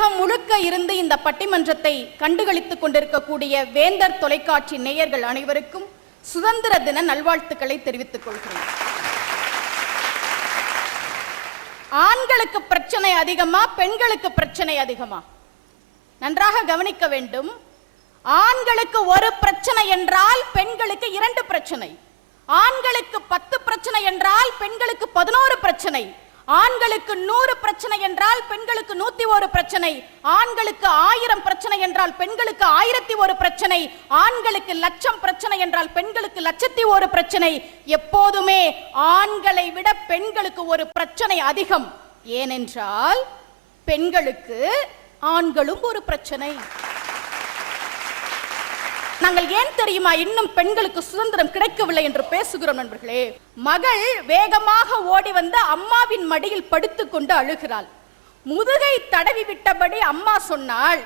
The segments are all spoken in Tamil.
உலகம் முழுக்க இருந்து இந்த பட்டிமன்றத்தை கண்டுகளித்துக் கொண்டிருக்கக்கூடிய வேந்தர் தொலைக்காட்சி நேயர்கள் அனைவருக்கும் சுதந்திர தின நல்வாழ்த்துக்களை தெரிவித்துக் கொள்கிறேன். ஆண்களுக்கு பிரச்சனை அதிகமா பெண்களுக்கு பிரச்சனை அதிகமா? நன்றாக கவனிக்க வேண்டும். ஆண்களுக்கு ஒரு பிரச்சனை என்றால் பெண்களுக்கு இரண்டு பிரச்சனை. ஆண்களுக்கு பத்து பிரச்சனை என்றால் பெண்களுக்கு பதினோரு பிரச்சனை. ஆண்களுக்கு நூறு பிரச்சனை என்றால் பெண்களுக்கு நூத்தி ஒரு பிரச்சனை. ஆண்களுக்கு ஆயிரம் பிரச்சனை என்றால் பெண்களுக்கு ஆயிரத்தி ஒரு பிரச்சனை. ஆண்களுக்கு லட்சம் பிரச்சனை என்றால் பெண்களுக்கு லட்சத்தி ஒரு பிரச்சனை. எப்போதுமே ஆண்களை விட பெண்களுக்கு ஒரு பிரச்சனை அதிகம். ஏனென்றால் பெண்களுக்கு ஆண்களும் ஒரு பிரச்சனை. நாங்கள் ஏன் தெரியுமா இன்னும் பெண்களுக்கு சுதந்திரம் கிடைக்கவில்லை என்று பேசுகிறோம் நண்பர்களே? மகள் வேகமாக ஓடி வந்து அம்மாவின் மடியில் படுத்துக்கொண்டு அழுகிறாள். முதுகை தடவி விட்டபடி அம்மா சொன்னாள்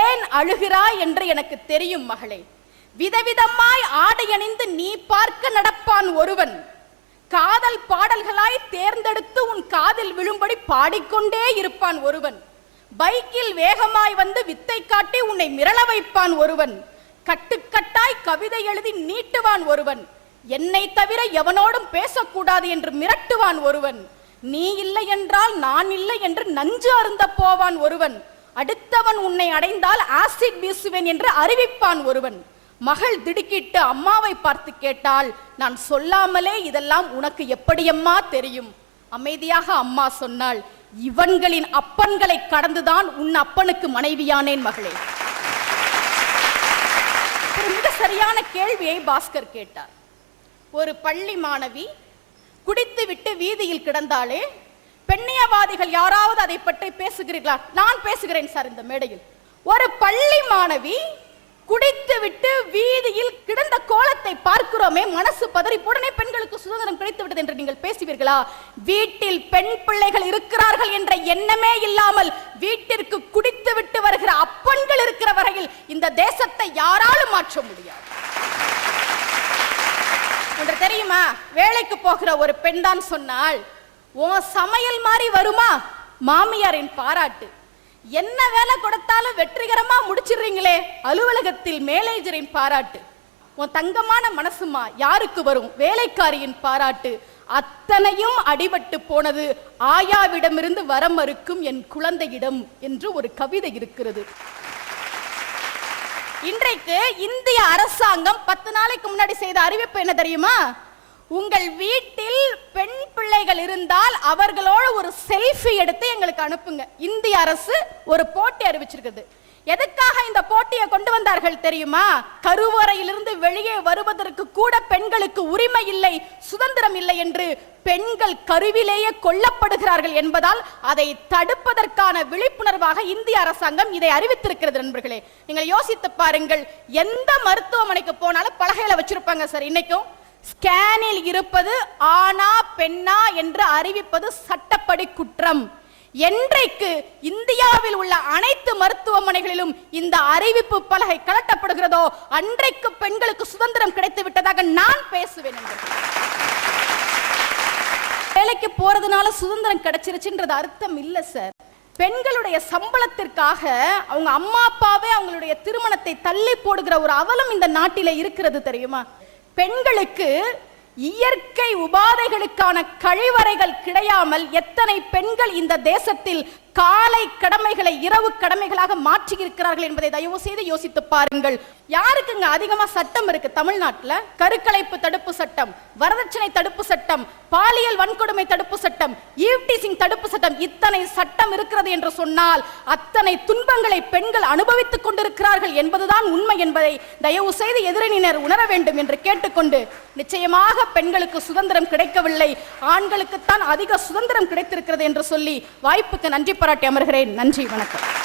ஏன் அழுகிறாய் என்று எனக்கு தெரியும் மகளே. விதவிதமாய் ஆடை அணிந்து நீ பார்க்க நடப்பான் ஒருவன். காதல் பாடல்களாய் தேர்ந்தெடுத்து உன் காதில் விழும்படி பாடிக்கொண்டே இருப்பான் ஒருவன். பைக்கில் வேகமாய் வந்து வித்தை காட்டி உன்னை மிரள வைப்பான் ஒருவன். கட்டுக்கட்டாய் கவிதை எழுதி நீட்டுவான் ஒருவன். என்னை தவிர எவனோடும் பேசக்கூடாது என்று மிரட்டுவான் ஒருவன். நீ இல்லை என்றால் நான் இல்லை என்று நஞ்சு அருந்த போவான் ஒருவன். அடுத்தவன் உன்னை அடைந்தால் ஆசிட் வீசுவேன் என்று அறிவிப்பான் ஒருவன். மகள் திடுக்கிட்டு அம்மாவை பார்த்து கேட்டால் நான் சொல்லாமலே இதெல்லாம் உனக்கு எப்படியம்மா தெரியும்? அமைதியாக அம்மா சொன்னாள் இவன்களின் அப்பன்களை கடந்துதான் உன் அப்பனுக்கு மனைவியானேன் மகளே. ஒரு மிக சரியான கேள்வியை பாஸ்கர் கேட்டார். ஒரு பள்ளி மாணவி குடித்துவிட்டு வீதியில் கிடந்தாலே பெண்ணியவாதிகள் யாராவது அதை பற்றி பேசுகிறீர்களா? நான் பேசுகிறேன் சார் இந்த மேடையில். ஒரு பள்ளி மாணவி குடித்துவிட்டு வீதியில் கிடந்த கோலத்தை பார்க்கிறோமே மனசு பதறி உடனே பெண்களுக்கு சுதந்திரம் கிடைத்து விட்டது என்று நீங்கள் பேசுவீர்களா? வீட்டில் பெண் பிள்ளைகள் இருக்கிறார்கள் என்ற எண்ணமே இல்லாமல் வீட்டிற்கு குடித்து விட்டு மாற்ற முடியாது. ஒன்று தெரியுமா? வேலைக்கு போகிற ஒரு பெண் தான் சொன்னால் உன் சமையல் மாதிரி வருமா? மாமியாரின் பாராட்டு. என்ன வேலை கொடுத்தாலும் வெற்றிகரமா முடிச்சிடுறீங்களே? அலுவலகத்தில் மேனேஜரின் பாராட்டு. உன் தங்கமான மனசுமா? யாருக்கு வரும்? வேலைக்காரியின் பாராட்டு. அத்தனையும் அடிபட்டு போனது ஆயாவிடமிருந்து வர மறுக்கும் என் குழந்தையிடம் என்று ஒரு கவிதை இருக்கிறது. இன்றைக்கு இந்திய அரசாங்கம் பத்து நாளைக்கு முன்னாடி செய்த அறிவிப்பு என்ன தெரியுமா? உங்கள் வீட்டில் பெண் பிள்ளைகள் இருந்தால் அவர்களோட ஒரு செல்ஃபி எடுத்து எங்களுக்கு அனுப்புங்க. இந்திய அரசு ஒரு போட்டி அறிவிச்சிருக்குது. எதுக்காக இந்த போட்டியை கொண்டு வந்தார்கள் தெரியுமா? கருவறையிலிருந்து வெளியே வருவதற்கு கூட பெண்களுக்கு உரிமை இல்லை சுதந்திரம் இல்லை என்று பெண்கள் கருவிலேயே கொல்லப்படுகிறார்கள் என்பதால் அதை தடுப்பதற்கான விழிப்புணர்வாக இந்திய அரசாங்கம் இதை அறிவித்திருக்கிறது நண்பர்களே. நீங்கள் யோசித்து பாருங்கள் எந்த மருத்துவமனைக்கு போனாலும் பலகையில வச்சிருப்பாங்க சார். இன்னைக்கும் ஸ்கேனில் இருப்பது ஆனா பெண்ணா என்று அறிவிப்பது சட்டப்படி குற்றம். என்றைக்கு இந்தியாவில் உள்ள அனைத்து மருத்துவமனைகளிலும் இந்த அறிவிப்பு பலகை கலட்டப்படுகிறதோ அன்றைக்கு பெண்களுக்கு சுதந்திரம் கிடைத்து விட்டதாக நான் பேசுவேன் வேலைக்கு போறதுனால சுதந்திரம் கிடைச்சிருச்சுன்றது அர்த்தம் இல்ல சார் பெண்களுடைய சம்பளத்திற்காக அவங்க அம்மா அப்பாவே அவங்களுடைய திருமணத்தை தள்ளி போடுகிற ஒரு அவலம் இந்த நாட்டில இருக்கிறது தெரியுமா? பெண்களுக்கு இயற்கை உபாதைகளுக்கான கழிவறைகள் கிடையாமல் எத்தனை பெண்கள் இந்த தேசத்தில் காலை கடமைகளை இரவு கடமைகளாக மாற்றி இருக்கிறார்கள் என்பதை தயவு செய்து யோசித்து பாருங்கள். யாருக்குங்க அதிகமா சட்டம் இருக்கு தமிழ்நாட்டுல? கருக்கலைப்பு தடுப்பு சட்டம் வரதட்சணை தடுப்பு சட்டம் பாலியல் வன்கொடுமை தடுப்பு சட்டம் ஈவ்டீசிங் தடுப்பு சட்டம் இத்தனை சட்டம் இருக்கிறது என்று சொன்னால் அத்தனை துன்பங்களை பெண்கள் அனுபவித்துக் கொண்டிருக்கிறார்கள் என்பதுதான் உண்மை என்பதை தயவு செய்து எதிரணியினர் உணர வேண்டும் என்று கேட்டுக்கொண்டு நிச்சயமாக பெண்களுக்கு சுதந்திரம் கிடைக்கவில்லை. ஆண்களுக்குத்தான் அதிக சுதந்திரம் கிடைத்திருக்கிறது என்று சொல்லி வாய்ப்புக்கு நன்றி பாராட்டி அமர்கிறேன். நன்றி வணக்கம்.